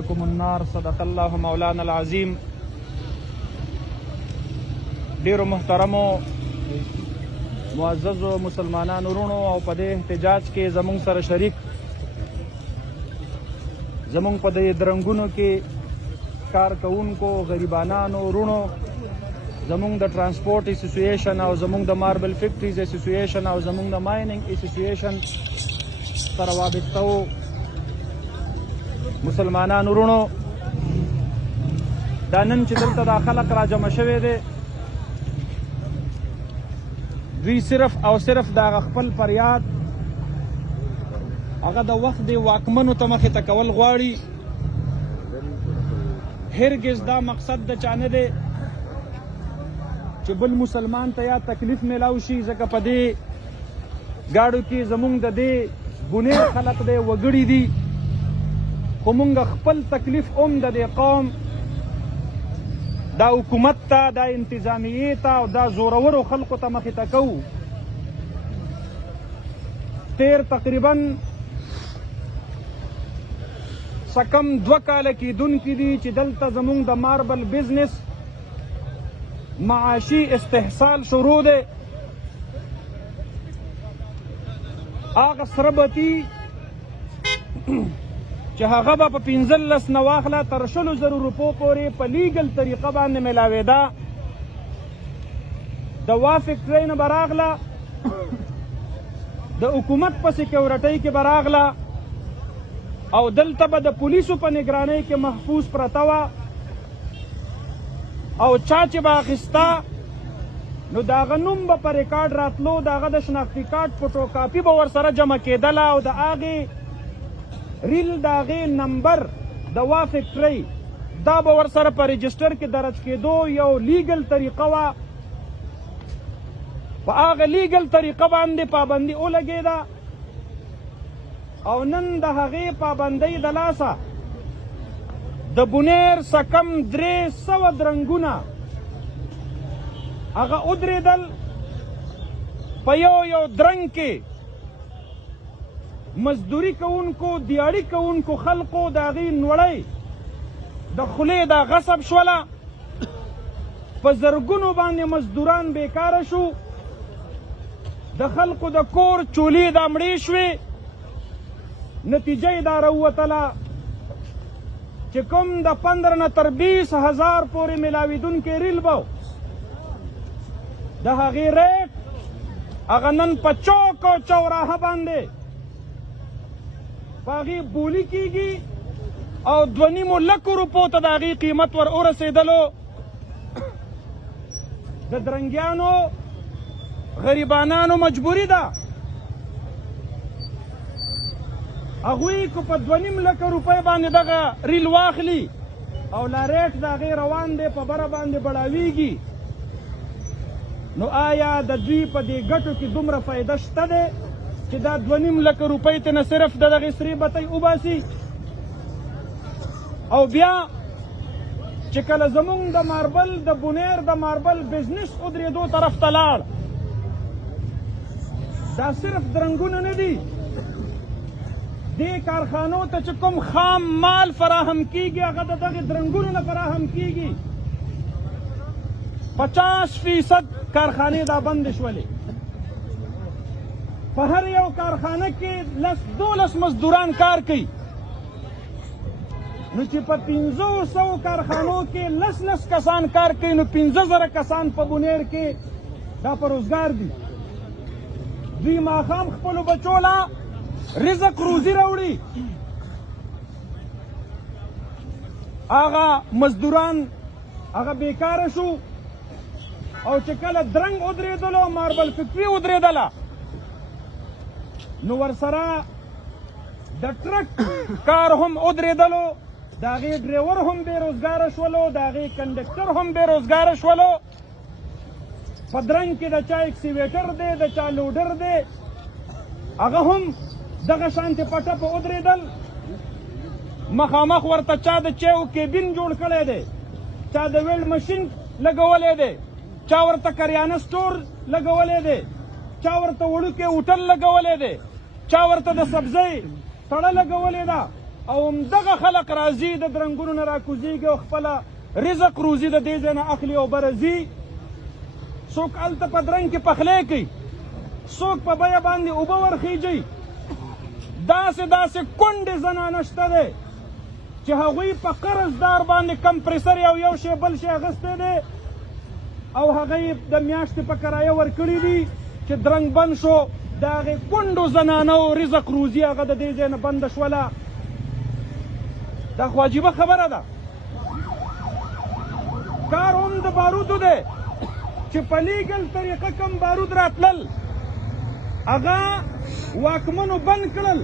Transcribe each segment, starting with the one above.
أنفسكم النار صدق الله مولانا العظیم. ډیرو محترمو معززو مسلمانانو ورونو او په دې احتجاج کې زمونږ سره شریک زمونږ په دې درنګونو کې کار کوونکو غریبانانو ورونو زمونږ د ټرانسپورټ اسوسییشن او زمونږ د ماربل فیکټریز اسوسییشن او زمونږ د مایننګ اسوسییشن سره وابسته وو مسلمانانو ورونو دا نن چې دلته دا خلک را جمع شوی دی دوی صرف او صرف د هغه خپل فریاد هغه د وخت د واکمنو ته مخې ته کول غواړي. هرګز دا مقصد د چا نه دی چې بل مسلمان ته یا تکلیف میلاو شي، ځکه په دې ګاډو کې زمونږ د دې بونیر خلق دی وګړي دي، خو مونږ خپل تکلیف هم د دې قوم دا حکومت ته دا انتظامیې ته او دا زورورو خلقو ته مخې ته کوو. تیر تقریبا سکم 2 کاله کېدونکي دي چې دلته زمونږ د ماربل بزنس معاشي استحصال شروع دی. هغه سره بتي چې هغه به په 15 نه واخله تر 100,000 روپو پورې په لیګل طریقه باندې میلاوېده. د وا فیکټرۍ نه به راغله، د حکومت په سیکیورټۍ کې به راغله او دلته به د پولیسو په نگرانۍ کې محفوظ پرته وه او چا چې به اخیسته نو د هغه نوم به په ریکارډ راتلو، د هغه د شناختي کارت فوټوکاپي به ورسره جمع کېدله او د هغې ریل د هغې نمبر د وا فیکټرۍ دا به ورسره په رجسټر کې درج کېدو یو لیګل طریقه وه. په هغه لیګل طریقه باندې پابندي ولګېده او نن د هغې پابندۍ د لاسه د بونیر سکم 300 درنګونه هغه ودرېدل. په یو درنګ کې مزدوري کوونکو دیاړي کوونکو خلقو د هغې نوړۍ د خولې دا غصب شوله، په زرګونو باندې مزدوران بیکاره شو، د خلقو د کور چولې دا مړې شوې. نتیجه یې دا راووتله چې کوم د 15 نه تر 20,000 پورې میلاوېدونکی ریل به د هغې ریټ هغه نن په چوک او چوراهه باندې په هغې بولي کېږي او 2.5 لکو روپو ته د هغې قیمت ور ورسېدلو. د درنګیانو غریبانانو مجبوري ده هغوی که په 2.5 لکه روپۍ باندې دغه ریل واخلي او لا ریټ د هغې روان دی په بره باندې بړاویږي، نو آیا د دوی په دې ګټو کې دومره فایده شته دی چې دا 2.5 لکه روپۍ ته نه صرف د دغې سرې بتۍ وباسي؟ او بیا چې کله زمونږ د ماربل د بونیر د ماربل بزنس ودرېدو طرف ته لاړ، دا صرف درنګونه نه دي، دې کارخانو ته چې کوم خام مال فراهم کیږي هغه د دغې درنګونو نه فراهم کیږي. 50% کارخانې دا بندې شولې، په هر یو کارخانه کې 10-12 مزدوران کار کوي، نو چې په 500 کارخانو کې 10 کسان کار کوي نو 15,000 کسان په بونیر کې دا په روزګار دي. دوی ماښام خپلو بچو له رزق روزي راوړي، هغه مزدوران هغه بیکاره شو او چې کله درنګ ودرېدلو ماربل فیکټري ودرېدله نو ورسره د ټرک کار هم ودرېدلو، د هغې ډریور هم بېروزګاره شولو، د هغې کنډکټر هم بېروزګاره شولو. په درنګ کې د چا اکسیویټر دی، د چا لوډر دی، هغه هم دغه شانتې پټه په ودرېدل. مخامخ ورته چا د چایو کیبین جوړ کړی دی، چا د ویلډ مشین لګولی دی، چا ورته کریانه سټور لګولی دی، چا ورته وړوکی هوټل لګولی دی، چا ورته د سبزۍ تړه لګولې ده او همدغه خلق راځي د درنګونو نه راکوزېږي او خپله رزق روزي د دې ځای نه اخلي او بره ځي. څوک هلته په درنګ کې پخلی کوي، څوک په بیه باندې اوبه ورخیږي. داسې داسې کونډې زنانه شته دی چې هغوی په قرضدار باندې کمپریسر یو شی بل شی اخیستی دی او هغه یې د میاشتې په کرایه ورکړي دي چې درنګ بند شو. د هغې کونډو زنانو رزق روزي هغه د دې ځای نه بنده شوله. دا خو عجیبه خبره ده. کار هم د بارودو دی چې په لیګل طریقه کم بارود راتلل هغه واکمنو بند کړل.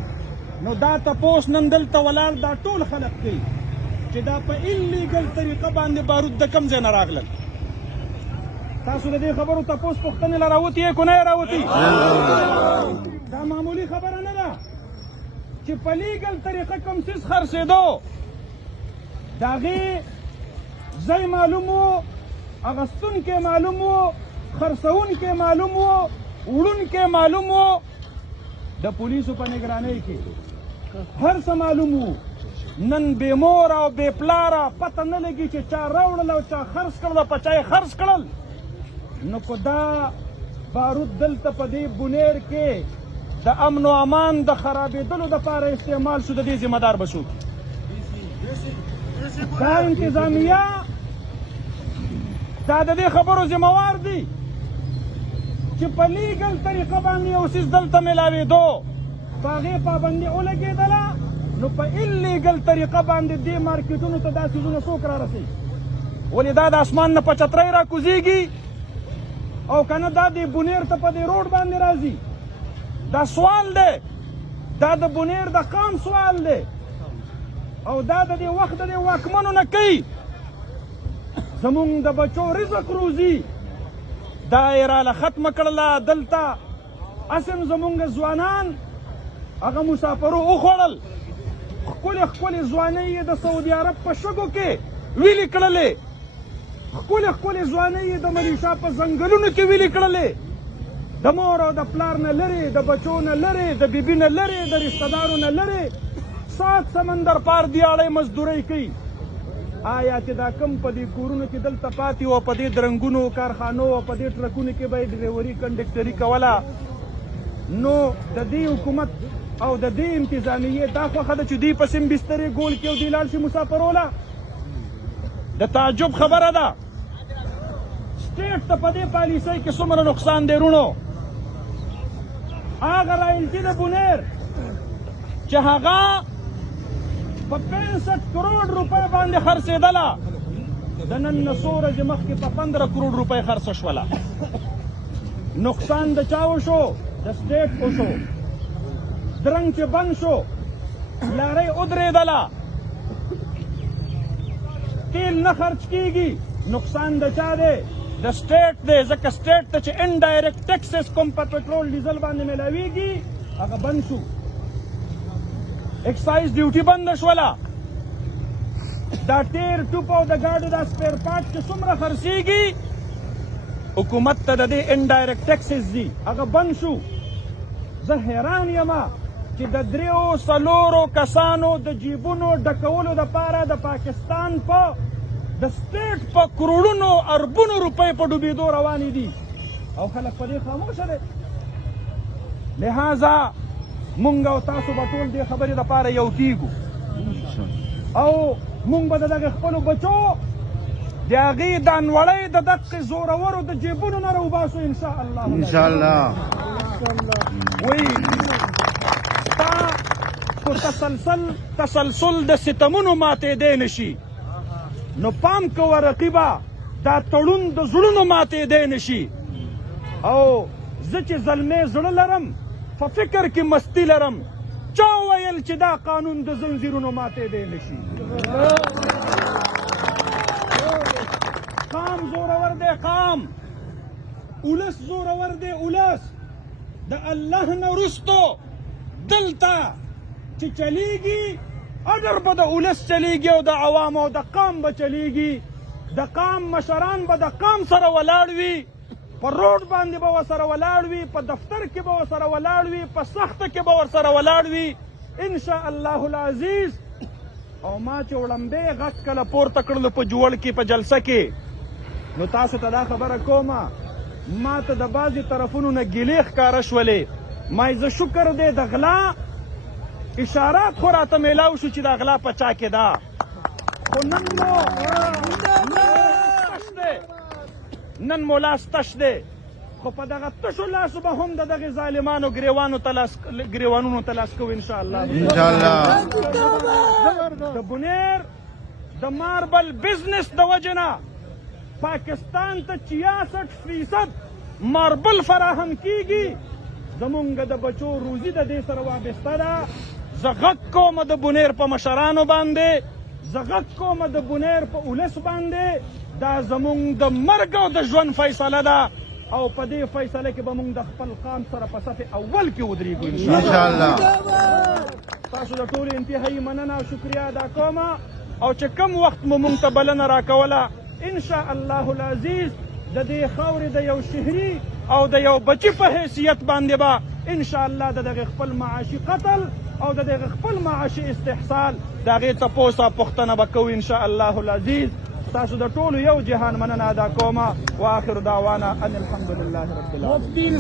نو دا تپوس نن دلته ولاړ دا ټول خلق کوي چې دا په انلیګل طریقه باندې بارود د کم ځای نه راغلل. تاسو د دې خبرو تپوس پوښتنې له راوتي یې که نه یې راوتي؟ دا معمولي خبره نه ده چې په لیګل طریقه کوم څیز خرڅېدو د هغې ځای معلوم و، اغستونکی معلوم و، خرڅونکی معلوم و، وړونکی معلوم و. د پولیسو په نگرانۍ کې هر څه معلوم و. نن بې مور او بې پلاره پته نه لګي چې چا راوړل او چا خرڅ کړل او په چا یې خرڅ کړل. نو که دا بارود دلته په دې بونیر کې د امن و امان د خرابېدلو دپاره استعمال شو، د دې ذمه دار به څوک؟ دا انتظامیه دا د دې خبرو ذمهوار دي چې په لیګل طریقه باندې یو څیز دلته میلاوېدو په هغې پابندي ولګېدله. نو په انلیګل طریقه باندې دې مارکېټونو ته دا څیزونه څوک رارسوي؟ ولې دا د اسمان نه په چترۍ راکوزېږي او که نه دا د بونیر ته په دې روډ باندې راځي؟ دا سوال دی، دا د بونیر د قام سوال دی او دا د دې وخت د دې واکمنو نه کوي. زمونږ د بچو رزق روزي دا یې راله ختمه کړله. دلته اسم زمونږ ځوانان هغه مسافرو وخوړل، ښکلې ښکلې ځوانۍ یې د سعودي عرب په شګو کې ویلې کړلې، ښکلې ښکلې ځوانۍ یې د ملیشا په ځنګلونو کې ویلې کړلې. د مور او د پلار نه لرې، د بچو نه لرې، د بیبي نه لرې، د رشتهدارو نه لرې، سات سمندر پار دیاړی مزدورۍ کوي. آیا چې دا کم په دې کورونو کې دلته پاتې وو، په دې درنګونو کارخانو او په دې ټرکونو کې به یې ډریوري کنډکټري کوله، نو د دې حکومت او د دې انتظامیې دا خوښه ده چې دوی پسې بسترې ګول کړي او دوی لاړ شي مسافروله؟ د تعجب خبره ده. سټیټ ته په دې پالیسۍ کې څومره نقصان دی رونو. هغه رایلټي د بونیر چې هغه په 65 کروڑ روپۍ باندې خرڅېدله، د نن نه څو ورځې مخکې په 15 کروڑ روپۍ خرڅه شوله. نقصان د چا وشو؟ د سټیټ وشو. درنګ چې بند شو، لارۍ ودرېدله، تیل نه خرچ کېږي، نقصان د چا دی؟ د سټیټ دی. ځکه سټیټ ته چې انډایرکټ ټیکسز کوم په پټرول ډیزل باندې میلاویږي هغه بند شو. ایکسایز ډیوټي بنده شوله. دا ټیر ټوپ او د ګاډو دا سپیر پارټ چې څومره خرڅېږي حکومت ته د دې انډایرکټ ټیکسز دي، هغه بند شو. زه حیران یم چې د 3-4 کسانو د جیبونو ډکولو دپاره د پاکستان په د سټیټ په کروڑونو اربونو روپۍ په ډوبېدو روانې دي او خلک په دې خاموشه دی. لہذا مونږ او تاسو به ټول دې خبرې دپاره یو کېږو او مونږ به د دغې خپلو بچو د هغې دا نوړۍ د دقې زورورو د جیبونو نه راوباسو انشاءالله. وایي ستا په تسلسل د ستمونو ماتېدی نه شي، نو پام کوه رقیبه دا تړون د زړونو ماتېدی نه شي. او زه چې زلمی زړه لرم په فکر کې مستی لرم، چا ویل چې دا قانون د زنځیرونو ماتېدی نه شي. قام زورور دی، قام اولس زورور دی، اولس د الله نه وروستو دلته چې چلیږي اگر به د اولس چلیږي او د عوام او د قام به چلیږي. د قام مشران به د قام سره ولاړ وي، په روډ باندې به ورسره ولاړ وي، په دفتر کې به ورسره ولاړ وي، په سخته کې به ورسره ولاړ وي. انشاء الله العزیز او ما چې وړاندې غږ کله پورته کړلو په جوړ کې په جلسه کې نو تاسو ته دا خبره کومه ما ته د بعضې طرفونو نه ګیلې ښکاره شولې ما زه شکر دی د غلا اشارات خو راته میلاو شو چې د غلا په چا کې ده خو نن مو لاس تش دی خو په دغه تشو لاسو به هم د دغې ظالمانو ګریوانونو ته لاس کوو انشاءالله د بنیر د ماربل بزنس د وجې نه پاکستان ته 66% ماربل فراهم کیږي زمونږ د بچو روزي د دې سره وابسته ده زه غږ کوم د بنیر په مشرانو باندې زه غږ کوم د بنیر په اولس باندې دا زمونږ د مرګ او د ژوند فیصله ده او په دې فیصله کې به موږ د خپل قام سره په صف اول کې ودرېږو انشاءالله تاسو د ټولو انتهایي مننه او شکریه ادا کوم او چې کم وخت مو موږ ته بلنه راکوله انشاءالله العزیز د دې خاورې د یو شهري او د یو بچي په حیثیت باندې به انشاءالله د دغې خپل معاشي قتل او د دغې خپل معاشي استحصال د هغې تپوس او پوښتنه به کوو انشاءالله العزیز تاسو د ټولو یو جهان مننه ادا کوم واخر دعوانا ان الحمد لله رب العالمین